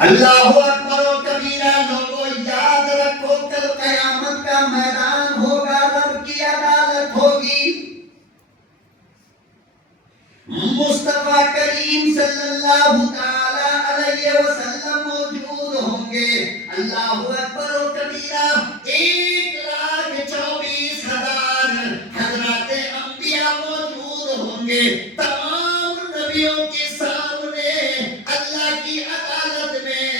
اللہ اکبر و کبیرہ، لوگوں یاد رکھو کل قیامت کا میدان ہوگا، رب کی عدالت ہوگی، مصطفیٰ کریم صلی اللہ تعالی علیہ وسلم موجود ہوں گے۔ اللہ اکبر و کبیرہ، 1,24,000 حضرات انبیاء موجود ہوں گے، تمام نبیوں کے سامنے اللہ کی عدالت میں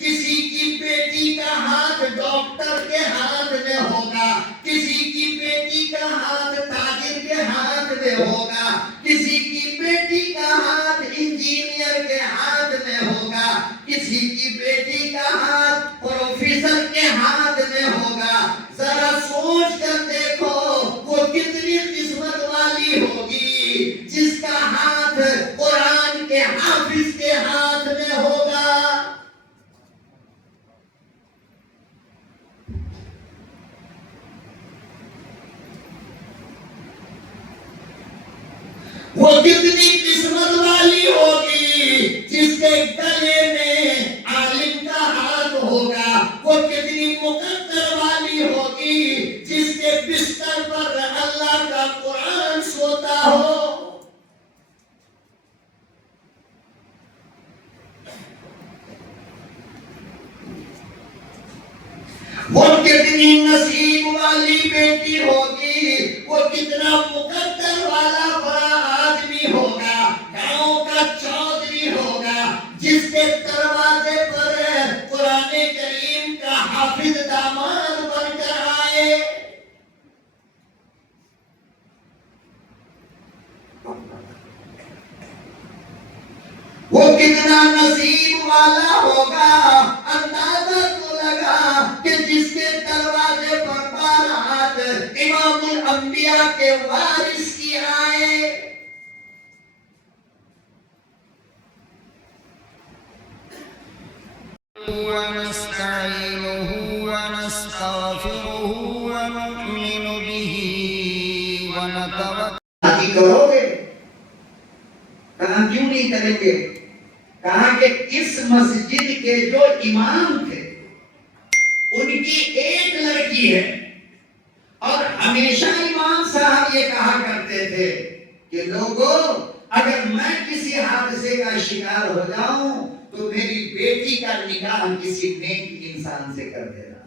کسی کی بیٹی کا ہاتھ ڈاکٹر کے ہاتھ میں ہوگا، کسی کی بیٹی کا ہاتھ تاجر کے ہاتھ میں ہوگا، کسی کی بیٹی کا ہاتھ انجینئر کے ہاتھ میں ہوگا، کسی کی بیٹی کا ہاتھ پروفیسر کے ہاتھ میں ہوگا۔ ذرا سوچ کر دیکھو وہ کتنی قسمت والی ہوگی جس کا ہاتھ قرآن کے حافظ کے ہاتھ میں ہوگا۔ وہ کتنی قسمت والی ہوگی جس کے گلے میں عالم کا ہاتھ ہوگا۔ وہ کتنی مقدر والی ہوگی جس کے بستر پر اللہ کا قرآن سوتا ہو۔ وہ کتنی نصیب والی بیٹی ہوگی، وہ کتنا مقدر والا بڑا آدمی ہوگا، گاؤں کا چودھری ہوگا جس کے دروازے پر قرآن کریم کا حافظ داماد بن کر آئے۔ وہ کتنا نصیب والا ہوگا، اندازہ تو لگا کہ جس کے دروازے پر بارات امام الانبیاء کے وارث کی آئے۔ ونستعينه ونستغفره ونؤمن به ونتوكل کرو گے؟ کہاں کیوں نہیں کریں گے؟ کہا کہ اس مسجد کے جو امام تھے ان کی ایک لڑکی ہے، اور ہمیشہ امام صاحب یہ کہا کرتے تھے کہ لوگوں اگر میں کسی حادثے کا شکار ہو جاؤں تو میری بیٹی کا نکاح کسی نیک انسان سے کر دینا۔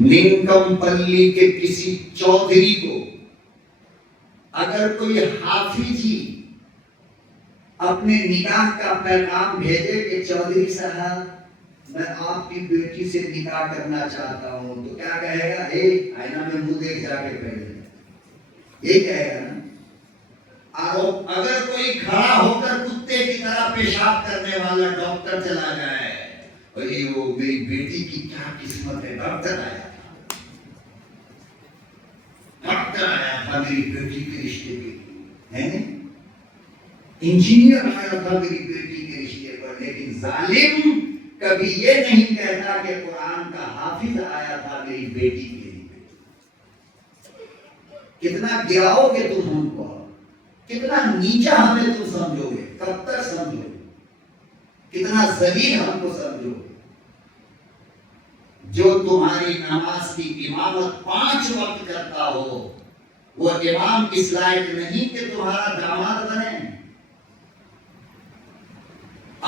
ننکم پلی کے کسی چودھری کو اگر کوئی حافظ جی اپنے نکاح کا پیغام بھیجے کہ چودھری صاحب میں آپ کی بیٹی سے نکاح کرنا چاہتا ہوں، تو کیا کہے گا؟ آئینہ میں منہ دیکھ جا کے پہلے یہ کہے گا نا۔ اور اگر کوئی کھڑا ہو کر کتے کی طرح پیشاب کرنے والا ڈاکٹر چلا جائے، وہ میری بیٹی کی کیا قسمت ہے، ڈاکٹر آیا تھا میری بیٹی کے رشتے کے لیے، انجینئر آیا تھا میری بیٹی کے رشتے پر، لیکن ظالم کبھی یہ نہیں کہتا کہ قرآن کا حافظ آیا تھا میری بیٹی کے لیے۔ کتنا گراؤ گے تم ہم کو، کتنا نیچا ہمیں تم سمجھو گے، کب تک سمجھو گے؟ کتنا ذلیل ہم کو سمجھو گے؟ جو تمہاری نماز کی امامت 5 وقت کرتا ہو وہ امام اس لائق نہیں کہ تمہارا داماد بنے،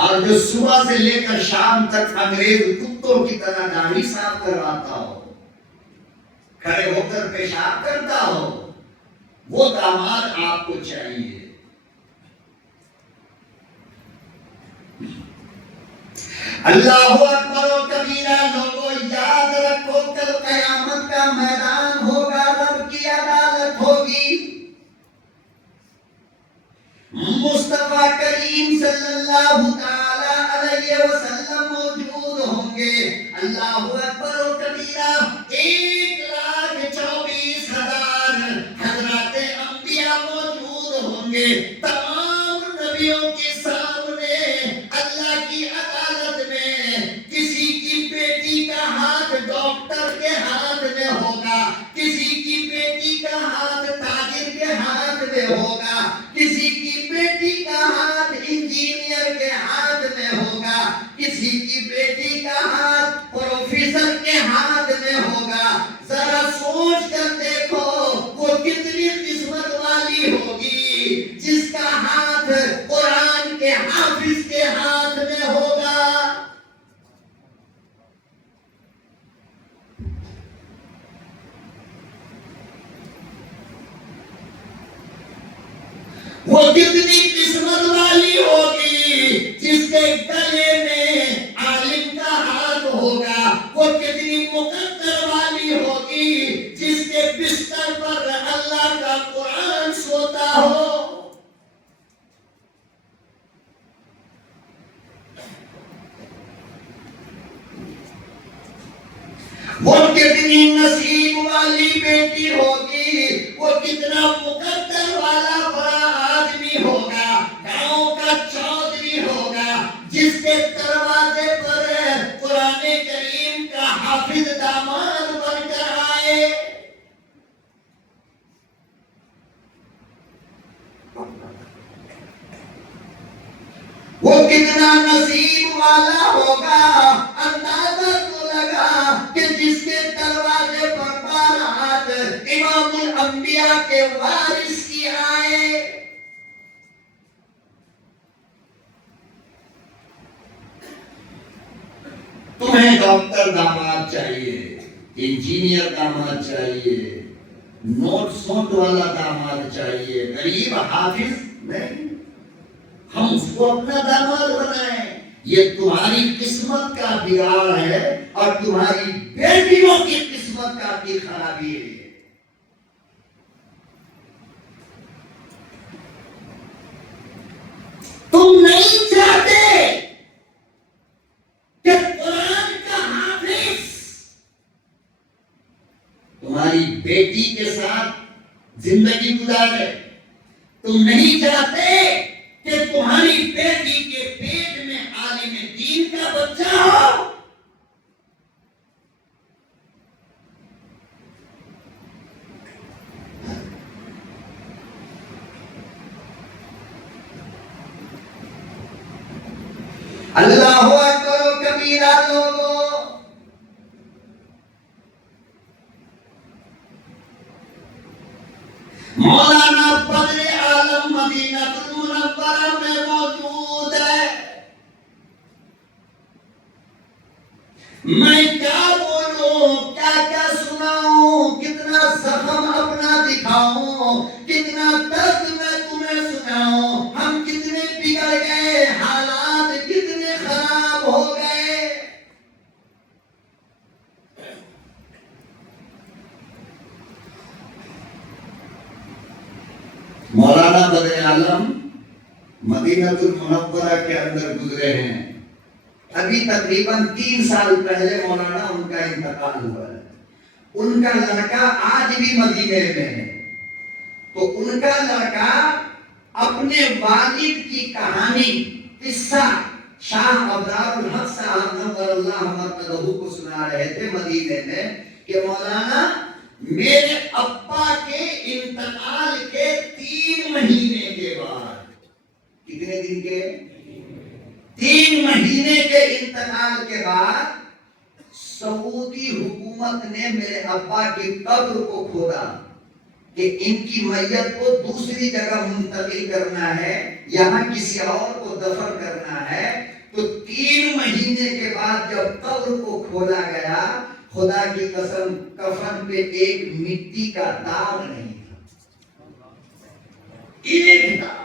اور جو صبح سے لے کر شام تک انگریز کتوں کی طرح داڑھی صاف کرواتا ہو، کھڑے ہو کر پیشاب کرتا ہو، وہ داماد آپ کو چاہیے۔ اللہ اکبر و کبیرہ، لوگوں یاد رکھو کل قیامت کا میدان ہوگا، رب کی عدالت ہوگی، مصطفیٰ کریم صلی اللہ تعالی علیہ وسلم موجود ہوں گے۔ اللہ اکبر و کبیرہ، 1,24,000 حضرات انبیاء موجود ہوں گے، تمام نبیوں کے سامنے اللہ کی عدالت میں کسی کی بیٹی کا ہاتھ ڈاکٹر کے ہاتھ میں ہوگا، کسی کی بیٹی کا ہاتھ تاجر کے ہاتھ میں ہوگا، کسی کی بیٹی کا ہاتھ کے حافظ کے ہاتھ میں ہوگا۔ وہ کتنی قسمت والی ہوگی جس کے گلے میں عالم کا ہاتھ ہوگا، وہ کتنی مقدر والی ہوگی جس کے بستر پر اللہ کا قرآن سوتا ہو۔ وہ کتنی نصیب والی بیٹی ہوگی، وہ کتنا مقدر والا بڑا آدمی ہوگا، گاؤں کا چودھری ہوگا جس کے دروازے پر قرآن کریم کا حافظ داماد بن کر آئے۔ وہ کتنا نصیب والا ہوگا، اندازہ تو لگا کہ جس کے دروازے پر بارات امام الانبیاء کے وارث کی آئے۔ تمہیں ڈاکٹر داماد چاہیے، انجینئر داماد چاہیے، نوٹ سوٹ والا داماد چاہیے، غریب حافظ نہیں، ہم اس کو اپنا داماد بنائیں۔ یہ تمہاری قسمت کا بگاڑ ہے اور تمہاری بیٹیوں کی قسمت کا بھی خرابی ہے۔ تم نہیں چاہتے کہ قرآن کا حافظ تمہاری بیٹی کے ساتھ زندگی گزارے، تم نہیں چاہتے کہ تمہاری بیٹی کے پیٹ میں عالم دین کا بچہ ہو۔ اللہ اکبر و کبیرہ لوگوں، مولانا بدر عالم مدینہ المنورہ میں موجود ہے۔ میں کیا بولوں، کیا سناؤں، کتنا زخم اپنا دکھاؤں، کتنا درد میں تمہیں سناؤں، ہم کتنے بگڑ گئے، حالات کتنے خراب ہو گئے۔ مولانا بدر عالم مدینہ المنورہ کے اندر گزرے ہیں۔ ابھی تقریباً 3 سال پہلے مولانا ان کا انتقال ہوا ہے۔ ان کا لڑکا آج بھی مدینے میں ہے۔ تو ان کا لڑکا اپنے والد کی کہانی، قصہ شاہ ابرار الحق صاحب نور اللہ مرقدہ کو سنا رہے تھے مدینے میں کہ مولانا میرے ابا کے انتقال کے 3 مہینے کے بعد، کتنے دن کے؟ 3 مہینے کے انتقال کے بعد سعودی حکومت نے میرے ابا کی قبر کو کھودا کہ ان کی میت کو دوسری جگہ منتقل کرنا ہے، یہاں کسی اور کو دفن کرنا ہے۔ تو 3 مہینے کے بعد جب قبر کو کھولا گیا، خدا کی قسم کفن پہ ایک مٹی کا داغ نہیں تھا، ایک داغ،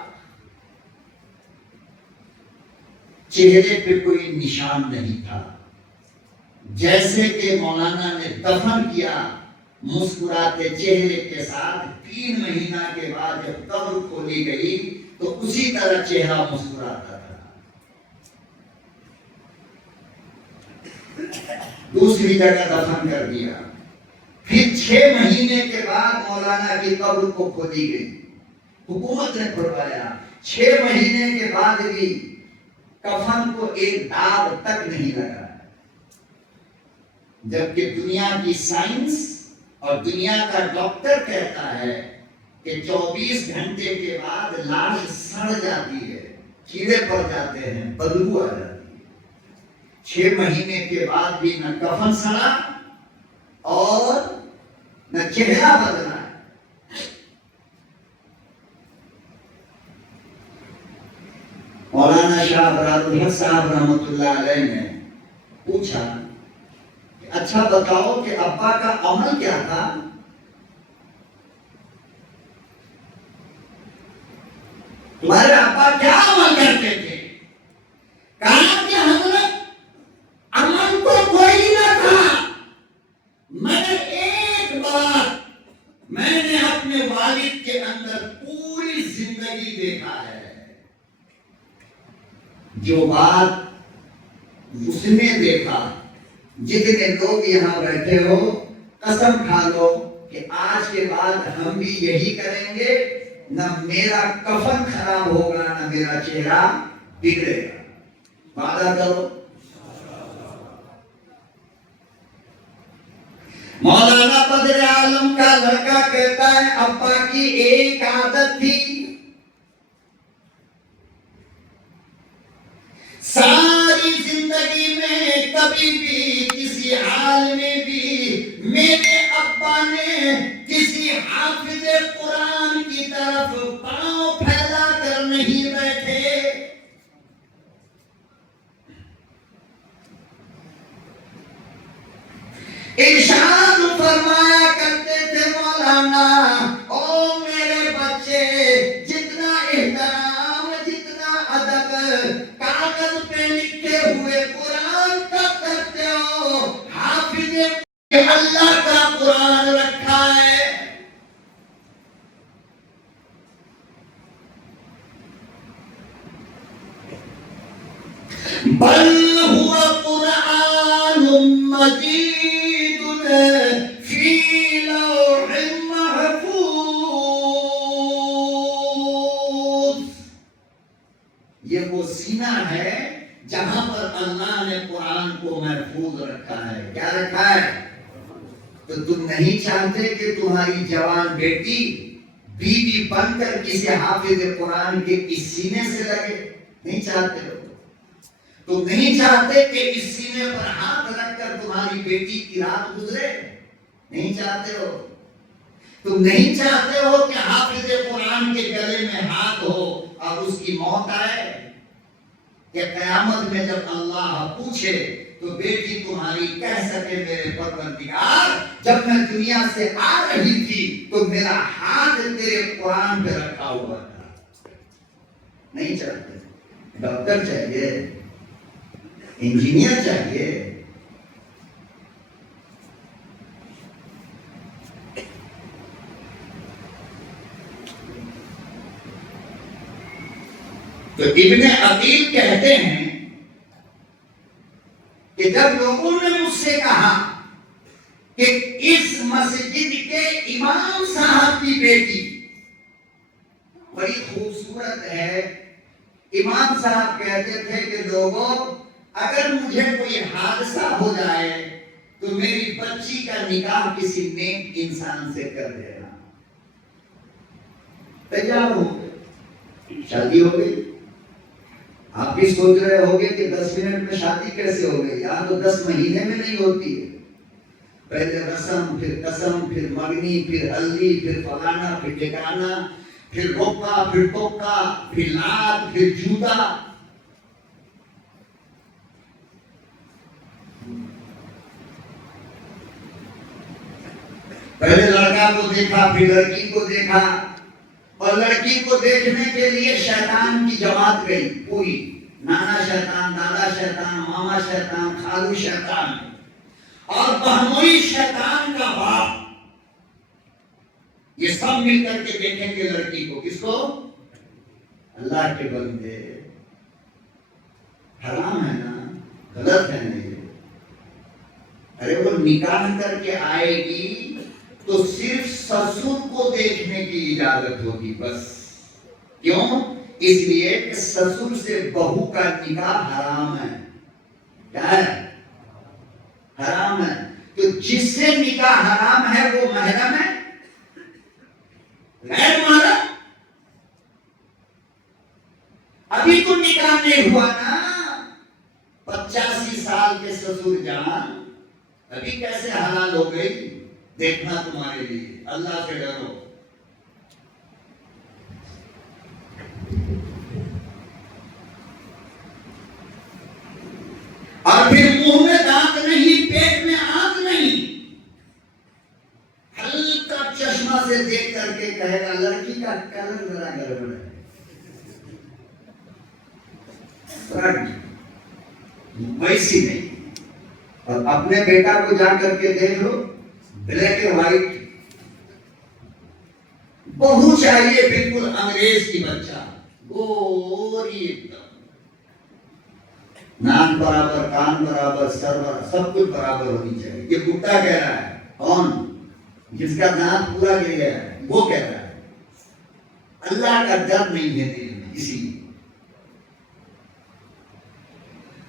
چہرے پہ کوئی نشان نہیں تھا۔ جیسے کہ مولانا نے دفن کیا مسکراتے چہرے کے ساتھ، 3 مہینہ کے بعد جب قبر کھولی گئی تو اسی طرح چہرہ مسکراتا تھا۔ دوسری جگہ دفن کر دیا۔ پھر 6 مہینے کے بعد مولانا کی قبر کو کھودی گئی، حکومت نے کھودوایا۔ 6 مہینے کے بعد بھی کفن کو ایک داغ تک نہیں لگا، جبکہ دنیا کی سائنس اور دنیا کا ڈاکٹر کہتا ہے کہ 24 گھنٹے کے بعد لاش سڑ جاتی ہے، کیڑے پڑ جاتے ہیں، بدبو آ جاتی ہے۔ 6 مہینے کے بعد بھی نہ کفن سڑا اور نہ چہرہ بدلا۔ مولانا شاہ براد الحق صاحب رحمۃ اللہ علیہ نے پوچھا کہ اچھا بتاؤ کہ ابا کا عمل کیا تھا؟ تمہارے ابا کیا عمل کرتے تھے؟ کہا کہ حضرت عمل تو کوئی نہ تھا، مگر ایک بات میں نے اپنے والد کے اندر پوری زندگی دیکھا ہے، جو بات اس نے دیکھا، جتنے لوگ یہاں بیٹھے ہو قسم کھا لو کہ آج کے بعد ہم بھی یہی کریں گے، نہ میرا کفن خراب ہوگا نہ میرا چہرہ بگڑے گا، وعدہ کرو۔ مولانا بدر عالم کا لڑکا کہتا ہے ابا کی ایک عادت تھی، ساری زندگی میں کبھی بھی کسی حال میں بھی میرے ابا نے کسی حافظ قرآن کی طرف پاؤں پھیلا کر نہیں بیٹھے۔ ارشاد فرمایا کرتے تھے مولانا، او میرے بچے، جتنا احترام جتنا ادب کاغذ پہ لکھے ہوئے قرآن کا کرتے ہو، حافظ اللہ کا قرآن رکھا ہے۔ بل ہوا قرآن مجید فی لوح محفوظ، یہ وہ سینہ ہے جہاں پر اللہ نے قرآن کو محفوظ رکھا ہے۔ کیا رکھا ہے؟ تو تم نہیں چاہتے کہ تمہاری جوان بیٹی بیوی بن کر کسی حافظ قرآن کے اس سینے سے لگے؟ نہیں چاہتے ہو؟ تم نہیں چاہتے کہ اس سینے پر ہاتھ رکھ کر تمہاری بیٹی کی رات گزرے؟ نہیں چاہتے ہو؟ تم نہیں چاہتے ہو کہ حافظ قرآن کے گلے میں ہاتھ ہو اور اس کی موت آئے، کہ قیامت میں جب اللہ پوچھے تو بیٹی تمہاری کہہ سکے میرے پروردگار جب میں دنیا سے آ رہی تھی تو میرا ہاتھ تیرے قرآن پہ رکھا ہوا تھا؟ نہیں چاہتے۔ ڈاکٹر چاہیے، انجینئر چاہیے، تو ابن عقیل کہتے ہیں کہ جب لوگوں نے مجھ سے کہا کہ اس مسجد کے امام صاحب کی بیٹی بڑی خوبصورت ہے، امام صاحب کہتے تھے کہ لوگوں اگر مجھے کوئی حادثہ ہو جائے تو میری بچی کا نکاح کسی نیک انسان سے کر دینا۔ تیار ہو گئے، شادی ہو گئی۔ آپ بھی سوچ رہے ہوگے کہ 10 منٹ میں شادی کیسے ہو گئی؟ یہاں تو 10 مہینے میں نہیں ہوتی ہے، پہلے رسم، پھر قسم، پھر مگنی، پھر ہلدی، پھر فلانا، پھر ٹھکانا، پھر روکا، پھر ٹوکا، پھر لات، پھر جوتا۔ پہلے لڑکا کو دیکھا، پھر لڑکی کو دیکھا، اور لڑکی کو دیکھنے کے لیے شیطان کی جماعت گئی پوری، نانا شیطان، دادا شیطان، ماما شیطان، خالو شیطان اور بہنوئی شیطان کا باپ، یہ سب مل کر کے دیکھیں گے لڑکی کو۔ کس کو؟ اللہ کے بندے، حرام ہے نا، غلط ہے نا یہ۔ ارے وہ نکاح کر کے آئے گی تو صرف سسر کو دیکھنے کی اجازت ہوگی بس۔ کیوں؟ اس لیے کہ سسر سے بہو کا نکاح حرام ہے۔ کیا ہے؟ حرام ہے۔ تو جس سے نکاح حرام ہے وہ محرم ہے؟ غیر محرم؟ ابھی تو نکاح نہیں ہوا نا، 85 سال کے سسر جان ابھی کیسے حلال ہو گئی؟ دیکھنا تمہارے لیے، اللہ سے ڈرو۔ اور پھر منہ میں دانت نہیں، پیٹ میں آنکھ نہیں، ہلکا چشمہ سے دیکھ کر کے کہے گا لڑکی کا کلر ذرا گڑبڑ ہے، ویسی نہیں۔ اور اپنے بیٹا کو جا کر کے دیکھ لو، بلیک اینڈ وائٹ، بہو چاہیے بالکل انگریز کی بچہ، گوری ایک دم، ناک برابر، کان برابر، سر برابر، سب کچھ برابر ہونی چاہیے۔ یہ بڈھا کہہ رہا ہے، کون؟ جس کا دانت پورا گر گیا ہے وہ کہہ رہا ہے۔ اللہ کا ڈر نہیں ہے دل میں، اسی لیے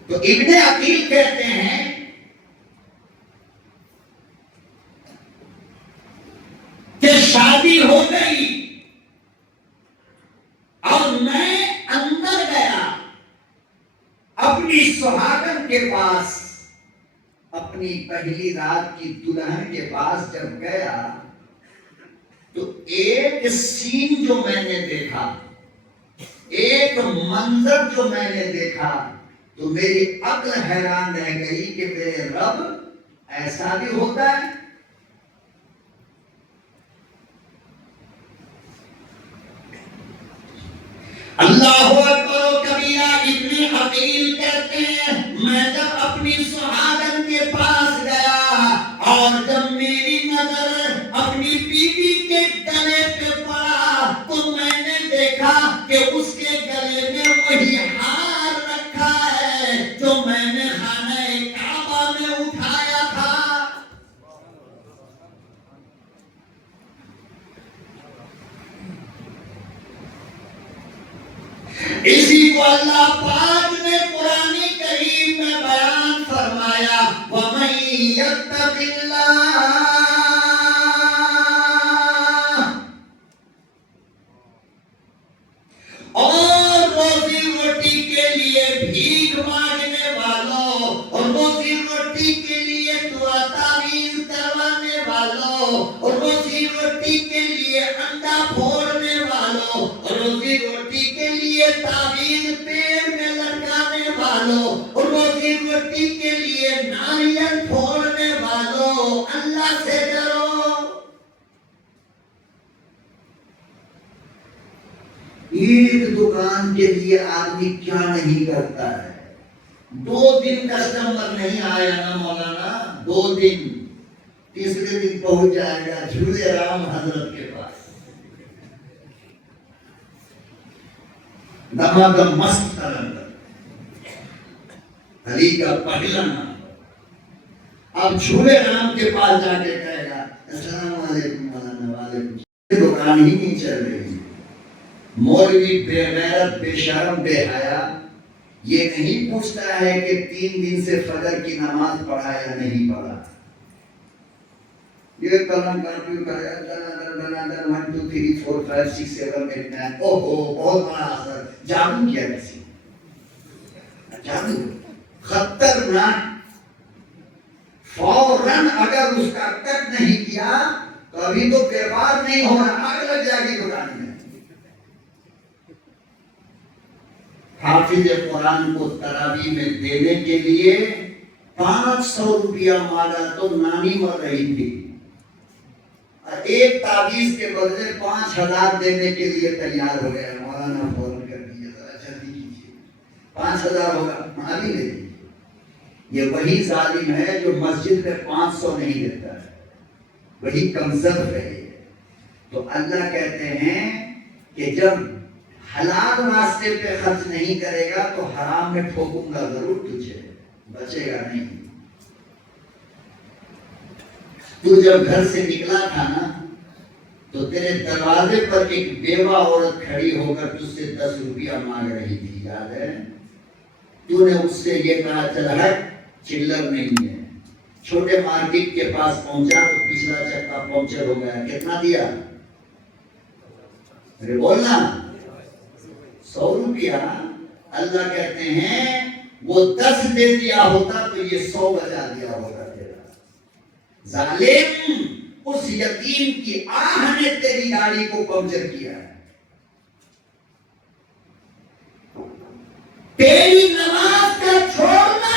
تو ابن عقیل کہتے ہیں کہ شادی ہو گئی اور میں اندر گیا اپنی سہاگن کے پاس، اپنی پہلی رات کی دلہن کے پاس جب گیا تو ایک سین جو میں نے دیکھا، ایک منظر جو میں نے دیکھا تو میری عقل حیران رہ گئی کہ میرے رب ایسا بھی ہوتا ہے۔ اللہ اکبر و کبیرہ۔ ابن عقیل کہتے ہیں میں جب اپنی سہاگن کے پاس گیا اور جب میری نظر اپنی بیوی کے گلے پہ پڑا تو میں نے دیکھا کہ اس کے گلے میں وہی ہار رکھا ہے جو میں نے خانہ کعبہ میں اٹھایا تھا۔ اسی کو اللہ پاک نے قرآن کریم میں بیان فرمایا، وَمَن يَتَّقِ اللَّهَ، اور روزی روٹی کے لیے بھیک مانگنے والوں، اور روزی روٹی کے لیے دعا تعویذ کروانے والوں، اور روزی روٹی کے لیے انڈا پھوڑنے والوں، اور روزی روٹی کے لیے تعویذ پیڑ میں لٹکانے والوں، اور روزی روٹی کے لیے ناریل پھوڑنے والوں، اللہ سے ڈرو۔ ایک دکان کے لیے آدمی کیا نہیں کرتا ہے، 2 دن کسٹمر نہیں آیا نا مولانا، 2 دن، تیسرے دن پہنچ جائے گا جھولے رام حضرت کے پاس، دماغم مست کلندر، علی کا پہلا نام۔ اب جھولے رام کے پاس جا کے کہے گا السلام علیکم مولانا، وعلیکم، دکان ہی نہیں چل رہی۔ مولوی بے غیرت، بے شرم، بے حیا یہ نہیں پوچھتا ہے کہ 3 دن سے فجر کی نماز پڑھا یا نہیں پڑھا، یہ قلم کاپی کرے 1 2 3 4 5 6 7 8 9، اوہو بہت بڑا اثر، جادو کیا کسی نے، جادو خطرناک، فوراً اگر اس کا کٹ نہیں کیا تو ابھی تو بیمار نہیں ہونا، آگ لگ جائے گی دکان میں۔ حافظ قرآن کو تراویح میں دینے کے لیے 500 روپیہ مانگا تو نانی مر رہی تھی، اور ایک تعویذ کے بدلے 5000 دینے کے لیے تیار ہو گیا۔ مولانا فوراً کر دیجیے، ذرا جلدی کیجیے، 5000 ہوگا، ابھی لے لیجیے۔ یہ وہی ظالم ہے جو مسجد میں 500 نہیں دیتا ہے، وہی کمزور ہے۔ تو اللہ کہتے ہیں کہ جب حلال راستے پہ خرچ نہیں کرے گا تو حرام میں ٹھوکوں گا ضرور، تجھے بچے گا نہیں۔ تو جب گھر سے نکلا تھا نا تو تیرے دروازے پر ایک بیوہ عورت کھڑی ہو کر تجھ سے 10 روپیہ مانگ رہی تھی، یاد ہے؟ تو نے اس سے یہ کہا چل ہٹ، چلر نہیں ہے۔ چھوٹے مارکیٹ کے پاس پہنچا تو پچھلا چکا پنکچر ہو گیا، کتنا دیا؟ ارے بولنا، 100 روپیہ۔ اللہ کہتے ہیں وہ 10 دے دیا ہوتا تو یہ 100 بچا دیا ہوتا تیرا۔ ظالم، اس یتیم کی آہ نے تیری گاڑی کو پنکچر کیا ہے۔ تیری نماز کا چھوڑنا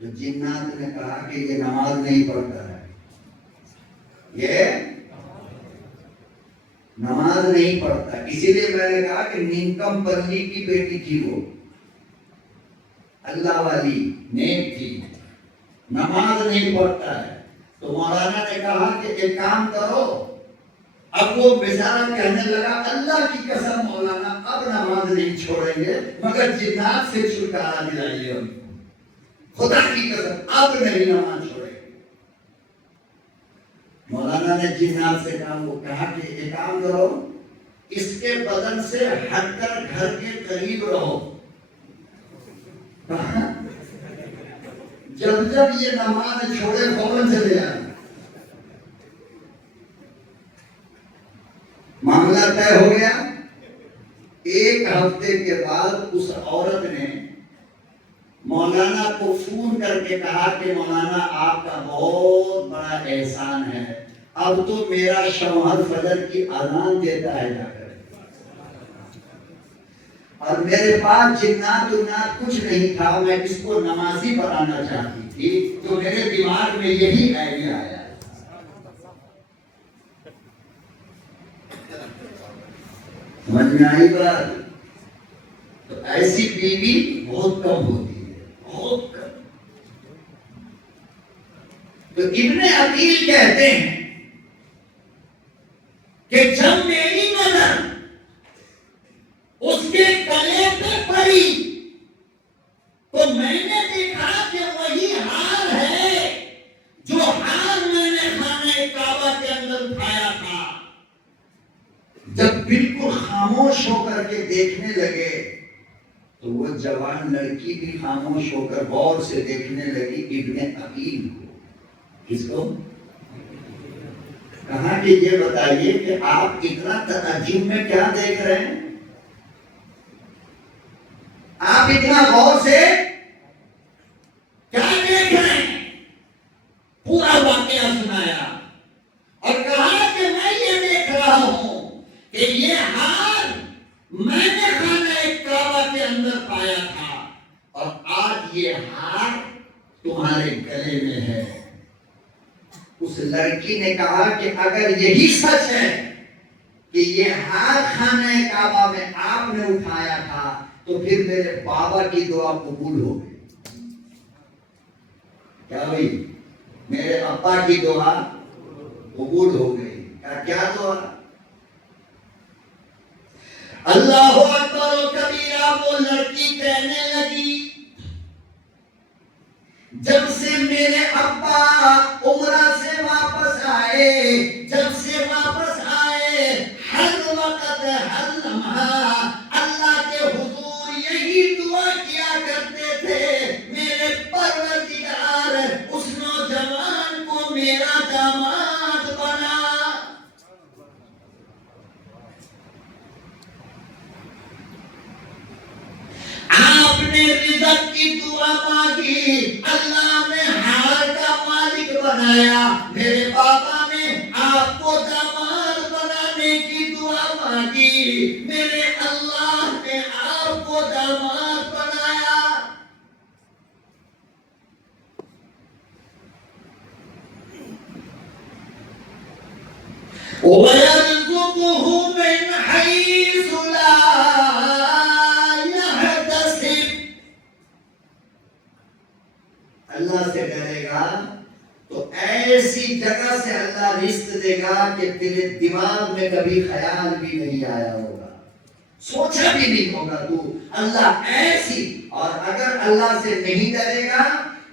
جو جنات نے کہا کہ یہ نماز نہیں پڑھتا ہے، یہ نماز نہیں پڑھتا، اسی لیے میں نے کہا کہ نینکم پلی کی بیٹی تھی، وہ اللہ والی نیک تھی، نماز نہیں پڑھتا ہے۔ تو مولانا نے کہا کہ ایک کام کرو، اب وہ بیچارہ کہنے لگا اللہ کی قسم مولانا اب نماز نہیں چھوڑیں گے مگر جنات سے چھٹکارا دلائیے ہم کو، خدا کی قسم اب نہیں نماز چھوڑیں گے۔ مولانا نے جنات سے کہا کہ ایک کام کرو، اس کے بدن سے ہٹ کر گھر کے قریب رہو، جب جب یہ نماز چھوڑے فوراً چلے آئے۔ معاملہ طے ہو گیا۔ ایک ہفتے کے بعد اس عورت نے مولانا کو فون کر کے کہا کہ مولانا آپ کا بہت بڑا احسان ہے، اب تو میرا شوہر فجر کی اذان دیتا ہے جا کر، اور میرے پاس جنات ونات کچھ نہیں تھا، میں اس کو نمازی بنانا چاہتی تھی، تو میرے دماغ میں یہی آئیڈیا آیا۔ سمجھ میں آئی بات؟ تو ایسی بیوی بہت کم ہوتی ہے، بہت کم۔ تو ابن عقیل کہتے ہیں کہ جب میری نظر اس کے گلے پہ پڑی تو میں نے دیکھا کہ وہی ہار ہے جو ہار میں نے خانہ کعبہ کے اندر اٹھایا تھا۔ جب بالکل خاموش ہو کر کے دیکھنے لگے تو وہ جوان لڑکی بھی خاموش ہو کر غور سے دیکھنے لگی ابن عقیل کو۔ کس کو؟ کہا کہ یہ بتائیے کہ آپ اتنا تعجب میں کیا دیکھ رہے ہیں، آپ اتنا غور سے کیا دیکھ رہے ہیں؟ پورا واقعہ سنایا اور کہا کہ میں یہ دیکھ رہا ہوں کہ یہ ہار میں نے خانہ کعبہ کے اندر پایا تھا اور آج یہ ہار تمہارے گلے میں ہے۔ اس لڑکی نے کہا کہ اگر یہی سچ ہے کہ یہ ہار خانہ کعبہ میں آپ نے اٹھایا تھا تو پھر میرے بابا کی دعا قبول ہو گئی۔ کیا ہوئی؟ میرے ابا کی دعا قبول ہو گئی۔ کیا دعا؟ اللہ اکبر و کبیرہ۔ وہ لڑکی کہنے لگی جب سے میرے ابا عمرہ سے واپس آئے، جب سے واپس آئے، ہر وقت ہر لمحہ اللہ کے حضور یہی دعا کیا کرتے تھے، میرے پروردگار اس نوجوان کو میرا داماد بنا۔ آپ نے رزق کی دعا مانگی، اللہ نے ہار کا مالک بنایا۔ میرے بابا نے آپ کو داماد بنانے کی دعا مانگی، میرے اللہ نے آپ کو داماد بنایا۔ وَيَرْزُقُهُ مِنْ حَيْثُ لَا يَحْتَسِبُ۔ اللہ سے ڈرے گا تو ایسی جگہ سے اللہ رزق دے گا کہ تیرے دماغ میں کبھی خیال بھی نہیں آیا ہوگا، سوچا بھی نہیں ہوگا تو اللہ ایسی۔ اور اگر اللہ سے نہیں ڈرے گا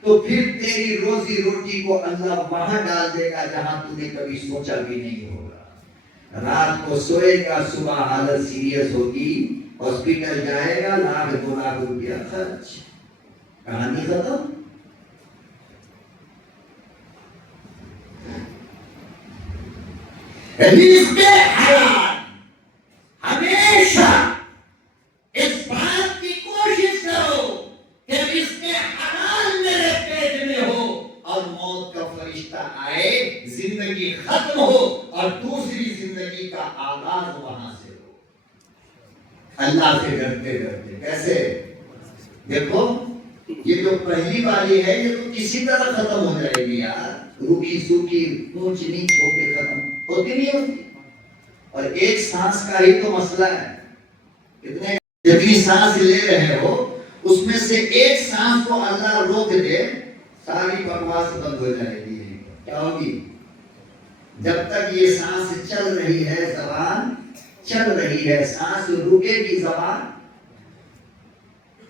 تو پھر تیری روزی روٹی کو اللہ وہاں ڈال دے گا جہاں تو نے کبھی سوچا بھی نہیں ہوگا۔ رات کو سوئے گا، صبح حالت سیریس ہوگی، ہاسپٹل جائے گا، 1,00,000 2,00,000 روپیہ خرچ، کہانی ختم۔ رزق حلال، ہمیشہ اس بات کی کوشش کرو کہ رزق حلال میرے پیٹ میں ہو اور موت کا فرشتہ آئے، زندگی ختم ہو اور دوسری زندگی کا آغاز وہاں سے ہو۔ اللہ سے ڈرتے ڈرتے کیسے؟ دیکھو یہ جو پہلی والی ہے یہ تو کسی طرح ختم ہو جائے گی یار، روکھی سوکھی اونچ نیچ ہو کے ختم ہوتی نہیں ہوتی. اور ایک سانس کا ہی تو مسئلہ ہے، جتنی سانس لے رہے ہو اس میں سے ایک سانس کو اللہ روک دے، ساری بکواس بند ہو جائے گی. کیا ہوگی؟ جب تک یہ سانس چل رہی ہے زبان چل رہی ہے، سانس رکے گی زبان.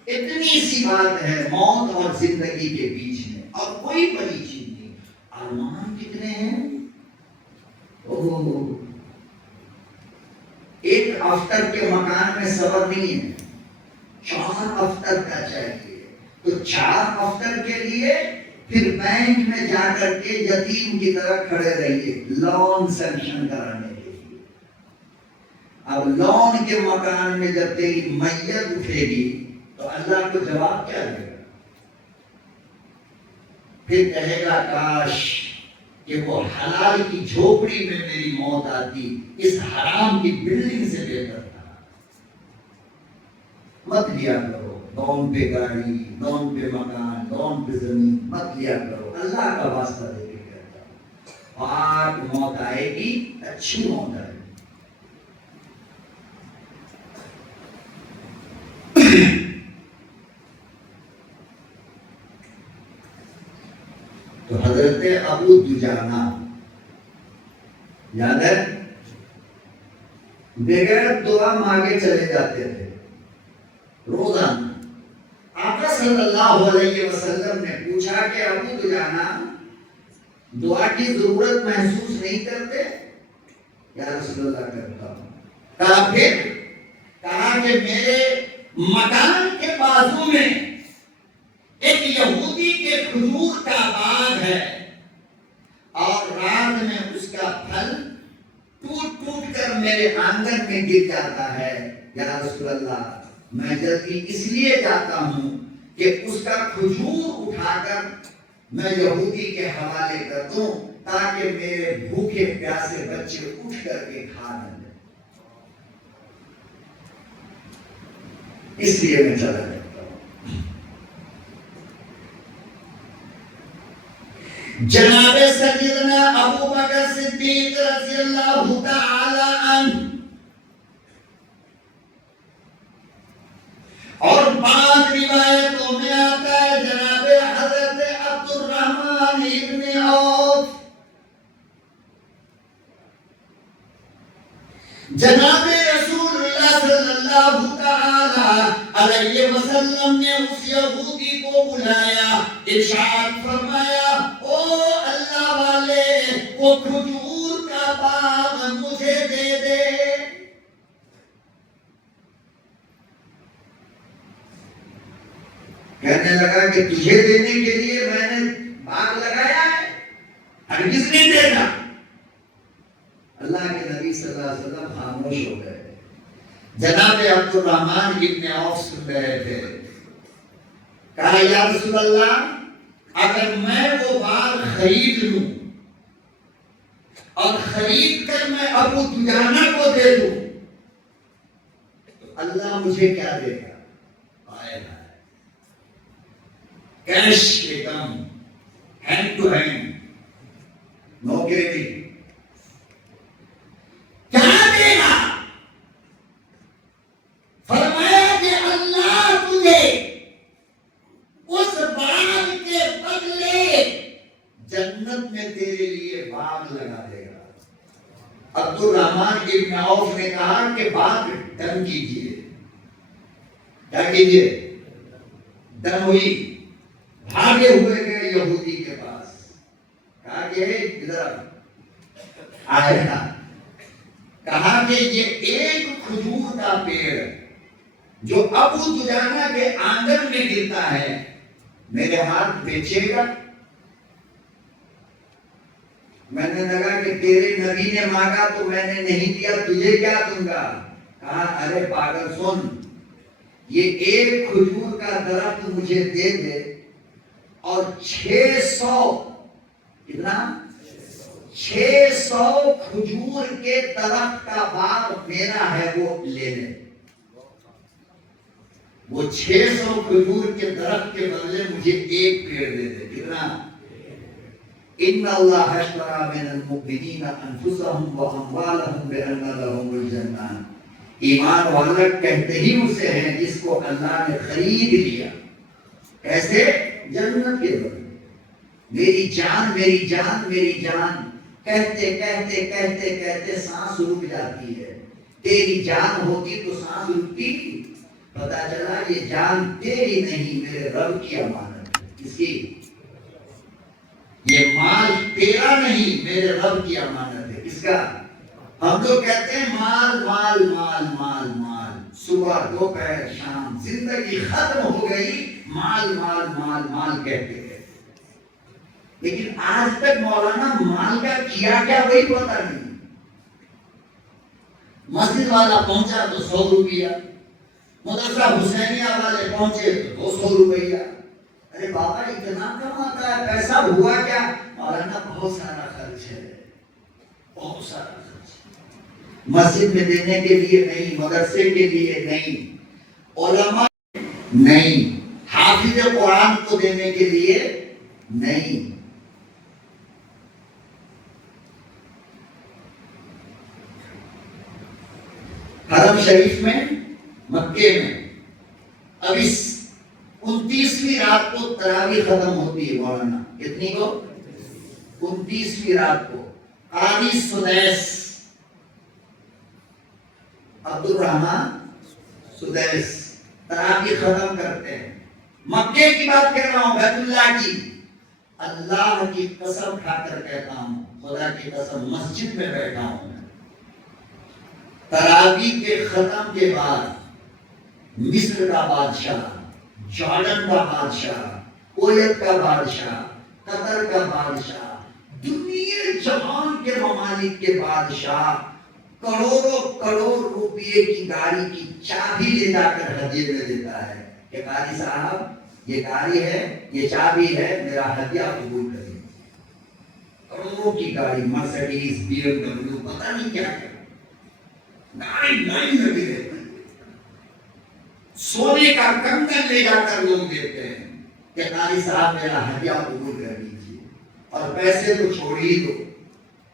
اتنی سی بات ہے موت اور زندگی کے بیچ میں، اور کوئی بڑی چیز نہیں. ارمان کتنے ہیں؟ ایک افطر کے مکان میں صبر نہیں ہے، 4 افطر کا چاہیے. تو 4 افطر کے لیے پھر بینک میں جا کر کے یتیم کی طرح کھڑے رہیے لون سینکشن کرانے کے لیے. اب لون کے مکان میں جب تیری میت اٹھے گی تو اللہ کو جواب کیا دے گا؟ پھر کہے گا کاش کہ وہ حلال کی جھوپڑی میں میری موت آتی، اس حرام کی بلڈنگ سے بہتر تھا. مت لیا کرو لون پہ گاڑی، لون پہ مکان، لون پہ زمین، مت لیا کرو. اللہ کا واسطہ دے کے کہتا ہوں، آج موت آئے گی، اچھی موت آئے گی. تو حضرت ابو دجانہ یاد ہے، بغیر دعا مانگے چلے جاتے تھے روزانہ. آقا صلی اللہ علیہ وسلم نے پوچھا کہ ابو دجانہ دعا کی ضرورت محسوس نہیں کرتے؟ یا رسول اللہ کرتا ہوں. کہا پھر؟ کہا کہ میرے مکان کے بازو میں ایک یہودی کے کھجور کا باغ ہے، اور رات میں اس کا پھل ٹوٹ ٹوٹ کر میرے آنگن میں گر جاتا ہے. یا رسول اللہ میں جلدی اس لیے جاتا ہوں کہ اس کا کھجور اٹھا کر میں یہودی کے حوالے کر دوں تاکہ میرے بھوکے پیاسے بچے اٹھ کر کے کھا لیں. اس لیے میں چلا جاتا ہوں. جناب سیدنا ابو بکر صدیق رضی اللہ تعالی عنہ اور بعض روایتوں میں آتا ہے جناب حضرت عبد الرحمن ابن عوف، جناب رسول اللہ صلی اللہ تعالی علیہ وسلم نے اس یہودی کو بلایا، ارشاد فرمایا او اللہ والے وہ کھجور کا باغ مجھے دے دے. کہنے لگا کہ تجھے دینے کے لیے میں نے باغ لگایا ہے، ہرگز نہیں دینا. اللہ کے نبی صلی اللہ علیہ وسلم خاموش ہو گئے. جناب عبد الرحمن ابن عوف سن رہے تھے. کہا یا رسول اللہ اگر میں وہ باغ خرید لوں اور خرید کر میں ابو دجانہ کو دے دوں تو اللہ مجھے کیا دے گا؟ کیش کے کم، hand to hand, no credit. کیا دے گا؟ فرمایا کہ اللہ تجھے اس باغ کے بدلے جنت میں تیرے لیے باغ لگا دے گا. عبد الرحمن ابن عوف نے کہا کہ باغ ڈن کیجیے. کیا کیجیے؟ ڈن ہوئی. بھاگے ہوئے گئے یہودی کے پاس. کہا کہ ادھر آئے نا. کہا کہ یہ ایک کھجور کا پیڑ جو ابو دجانہ کے آنگن میں گرتا ہے میرے ہاتھ بیچے گا؟ میں نے لگا کہ تیرے نبی نے مانگا تو میں نے نہیں دیا، تجھے کیا دوں گا؟ کہا ارے پاگل سن، یہ ایک کھجور کا درخت مجھے دے دے اور 600 کتنا 600 کھجور کے درخت کا باغ میرا ہے وہ لے لے. وہ 600 کھجور کے درخت کے بدلے مجھے ایک پیڑ دے دے. کتنا؟ ان اللہ اشتری من المؤمنین انفسهم واموالهم بان لهم الجنہ. ایمان والا کہتے ہی اسے ہیں جس کو اللہ نے خرید لیا. کیسے؟ جنت کے بدلے. میری جان میری جان میری جان کہتے کہتے کہتے کہتے سانس رک جاتی ہے. تیری جان ہوتی تو سانس رکتی. پتا چلا یہ جان تیری نہیں میرے رب کی امانت ہے. کس کی؟ یہ مال تیرا نہیں میرے رب کی امانت ہے. کس کا؟ ہم لوگ کہتے ہیں مال مال مال مال مال. صبح دوپہر شام زندگی ختم ہو گئی مال مال مال مال کہتے ہیں. لیکن آج تک مولانا مال کا کیا کیا وہی پتا نہیں. مسجد والا پہنچا تو 100 روپیہ، مدرسہ حسینیہ والے پہنچے تو 200 روپیہ. ارے بابا اتنا کماتا ہے پیسہ ہوا کیا؟ مولانا بہت سارا خرچ ہے، بہت سارا خرچ. مسجد میں دینے کے لیے نہیں، مدرسے کے لیے نہیں، علماء نہیں، حافظ قرآن کو دینے کے لیے نہیں. حرم شریف میں مکے میں اب اس 29ویں رات کو تراویح ختم ہوتی ہے مولانا. کتنی کو؟ 29ویں رات کو. قاری سدیس عبد الرحمن سدیس تراویح ختم کرتے ہیں. مکے کی بات کر رہا ہوں، بیت اللہ کی. اللہ کی قسم کھا کر کہتا ہوں، خدا کی قسم مسجد میں بیٹھا ہوں. تراویح کے ختم کے بعد مصر کا بادشاہ، جارڈن کا بادشاہ، کویت کا بادشاہ، قطر کا بادشاہ، دنیا جہان کے ممالک کے بادشاہ کروڑوں کروڑ روپے کی گاڑی کی چابی لے جا کر ہدیے میں دیتا ہے کہ قاری صاحب یہ گاڑی ہے، یہ چابی ہے، میرا ہدیہ قبول کریں. کروڑوں کی گاڑی، مرسڈیز، بی ایم ڈبلیو، پتہ نہیں کیا کیا گاڑی لائن لگے رہتے ہیں. سونے کا کنگن لے جا کر لوگ دیتے ہیں کہ قاری صاحب میرا ہدیہ قبول کر لیجیے. اور پیسے تو چھوڑ ہی دو،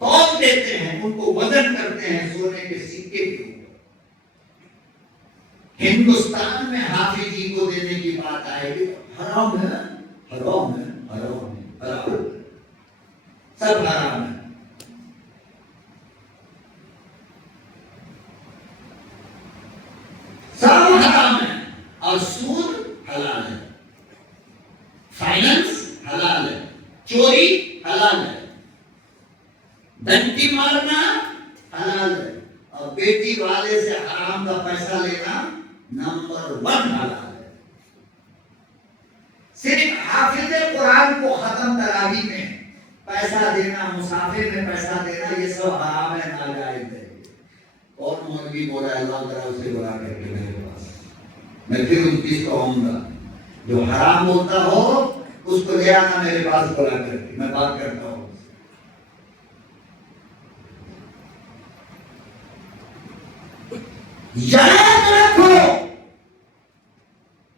تول دیتے ہیں، ان کو وزن کرتے ہیں سونے کے سکے کے اوپر. ہندوستان میں حافظ جی کو دینے کی بات آئے گی حرام ہے، حرام ہے، حرام ہے، حرام ہے، سب حرام ہے. سب حرام ہے. اور سود حلال ہے، فائننس حلال ہے، چوری حلال ہے، ڈنڈی مارنا حلال ہے، اور بیٹی والے سے حرام کا پیسہ لینا نمبر 1 حلال ہے. صرف حافظ قرآن کو ختم تراویح میں پیسہ دینا، مسافر میں پیسہ دینا، یہ سب حرام ہے، ناجائز ہے. اور مولوی بولا اللہ تعالیٰ اسے بلا کر کے میرے پاس، میں پھر 29 کو آؤں گا. جو حرام ہوتا ہو اس کو لے آنا میرے پاس بلا کر کے، میں بات کرتا ہوں. یاد رکھو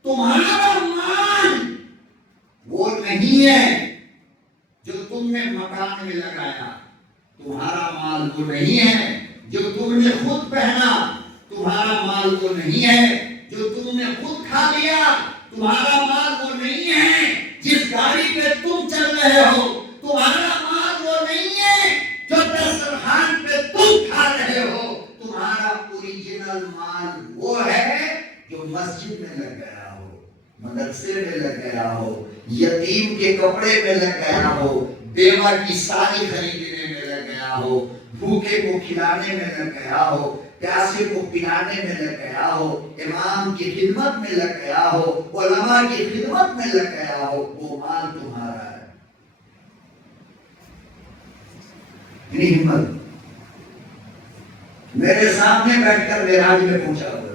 تمہارا مال وہ نہیں ہے جو تم نے مکان میں لگایا. تمہارا مال وہ نہیں ہے جو تم نے خود پہنا. تمہارا مال وہ نہیں ہے جو تم نے خود کھا لیا. تمہارا مال وہ نہیں ہے جس گاڑی پہ تم چل رہے ہو. تمہارا مال وہ نہیں ہے جو دسترخوان پہ تم کھا رہے ہو. تمہارا اوریجنل مال وہ ہے جو مسجد میں لگ گیا ہو، مدرسے میں لگ گیا ہو، یتیم کے کپڑے میں لگ گیا ہو، بیوہ کی ساڑی خریدنے میں لگ گیا ہو، بھوکے کو کھلانے میں لگ گیا ہو، پیاسے کو پلانے میں لگ گیا ہو، امام کی خدمت میں لگ گیا ہو، علماء کی خدمت میں لگ گیا ہو. وہ مال تمہارا ہے. اتنی ہمت میرے سامنے بیٹھ کر معراج میں پوچھا ہوا ہے.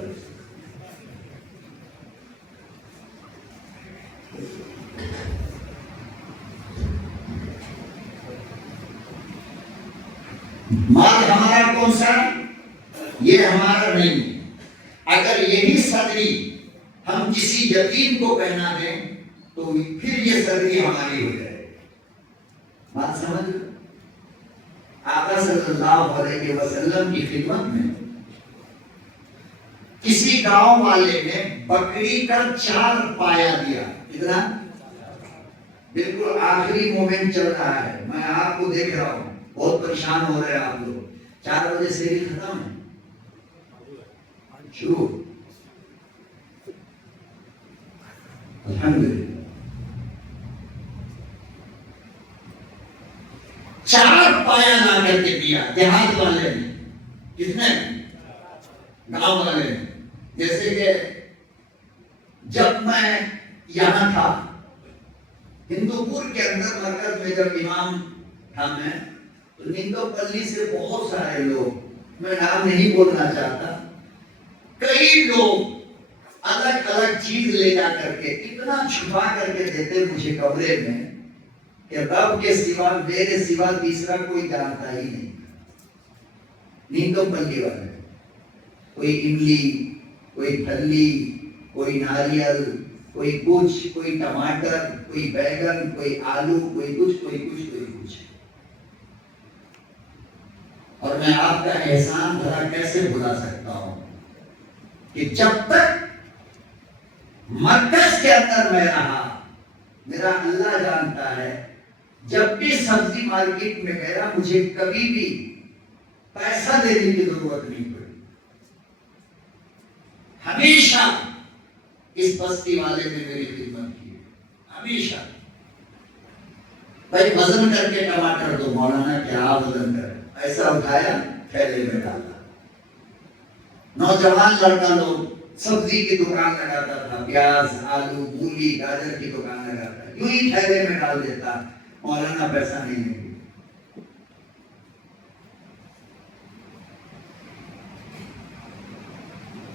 مال ہمارا کون سا؟ یہ ہمارا نہیں. اگر یہی صدری ہم کسی یتیم کو پہنا دیں تو پھر یہ صدقے ہماری ہو جائے. بات سمجھ لو. آقا صلی اللہ علیہ وسلم کی خدمت میں کسی گاؤں والے نے بکری کا 4 پایا دیا. کتنا؟ بالکل آخری مومنٹ چل رہا ہے, میں آپ کو دیکھ رہا ہوں, بہت پریشان ہو رہے ہیں آپ لوگ. 4 بجے سے ہی ختم ہے, شروع. الحمدللہ 4 پایا لا کر کے دیا دیہات والے نے. کتنے؟ گاؤں والے نے. جیسے کہ جب میں یہاں تھا ہندو پور کے اندر مرکز میں, جب امام تھا میں, تو نندو پلی سے بہت سارے لوگ, میں نام نہیں بولنا چاہتا, کئی لوگ الگ الگ چیز لے جا کر کے اتنا چھپا کر کے دیتے مجھے کمرے میں کہ رب کے سوا میرے سوا تیسرا کوئی جانتا ہی نہیں. نندو پلی والے, کوئی املی, کوئی پھلی, کوئی ناریل, کوئی کچھ, کوئی ٹماٹر, کوئی بیگن, کوئی آلو, کوئی کچھ, کوئی کچھ, کوئی کچھ. اور میں آپ کا احسان بھلا کیسے بھلا سکتا ہوں کہ جب تک مرکز کے اندر میں رہا, میرا اللہ جانتا ہے, جب بھی سبزی مارکیٹ میں گیا مجھے کبھی بھی پیسہ دینے کی ضرورت نہیں پڑی. ہمیشہ اس بستی والے نے میری خدمت کی, ہمیشہ. بھائی وزن کر کے ٹماٹر دو. مولانا کیا وزن کر, ایسا اٹھایا تھیلے میں ڈالا. نوجوان لڑکا لوگ سبزی کی دکان لگاتا تھا, پیاز, آلو, مولی, گاجر کی دکان لگاتا, یوں ہی تھیلے میں ڈال دیتا. مولانا پیسہ نہیں لیں گے.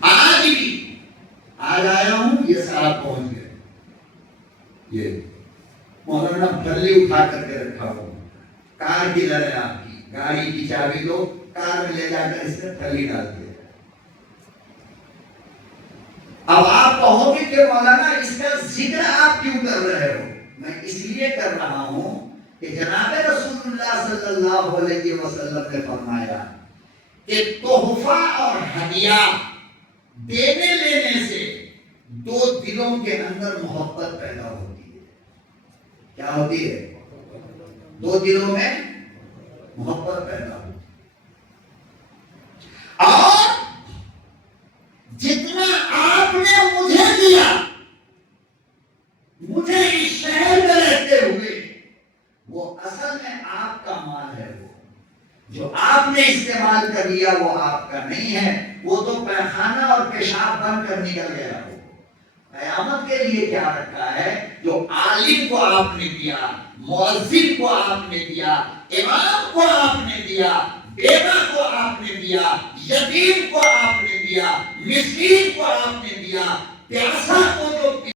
آج بھی, آج آیا ہوں, یہ صاحب پہنچ گئے. یہ مولانا پھلی اٹھا کر کے رکھا ہو. کار کی لڑ ہے آپ کی, گاڑی کی چابی دو, کار میں لے جا کر اس میں پھلی ڈال دیا. اب آپ کہو گے کہ مولانا اس کا ذکر آپ کیوں کر رہے ہو؟ میں اس لیے کر رہا ہوں کہ جناب رسول اللہ صلی اللہ علیہ وسلم نے فرمایا کہ تحفہ اور ہدیہ دینے لینے سے 2 دلوں کے اندر محبت پیدا ہوتی ہے. کیا ہوتی ہے؟ 2 دلوں میں محبت پیدا ہوتی ہے. اور جتنا آپ نے مجھے دیا, مجھے اس شہر میں رہتے ہوئے, وہ اصل میں آپ کا مال ہے. وہ جو آپ نے استعمال کر لیا وہ آپ کا نہیں ہے, وہ تو پیخانہ اور پیشاب بند کر نکل گیا. ہو قیامت کے لیے کیا رکھا ہے؟ جو عالم کو آپ نے دیا, مؤذن کو آپ نے دیا, امام کو آپ نے دیا, بیوہ کو آپ نے دیا, یتیم کو آپ نے دیا, مسکین کو آپ نے دیا, پیاسا کو جو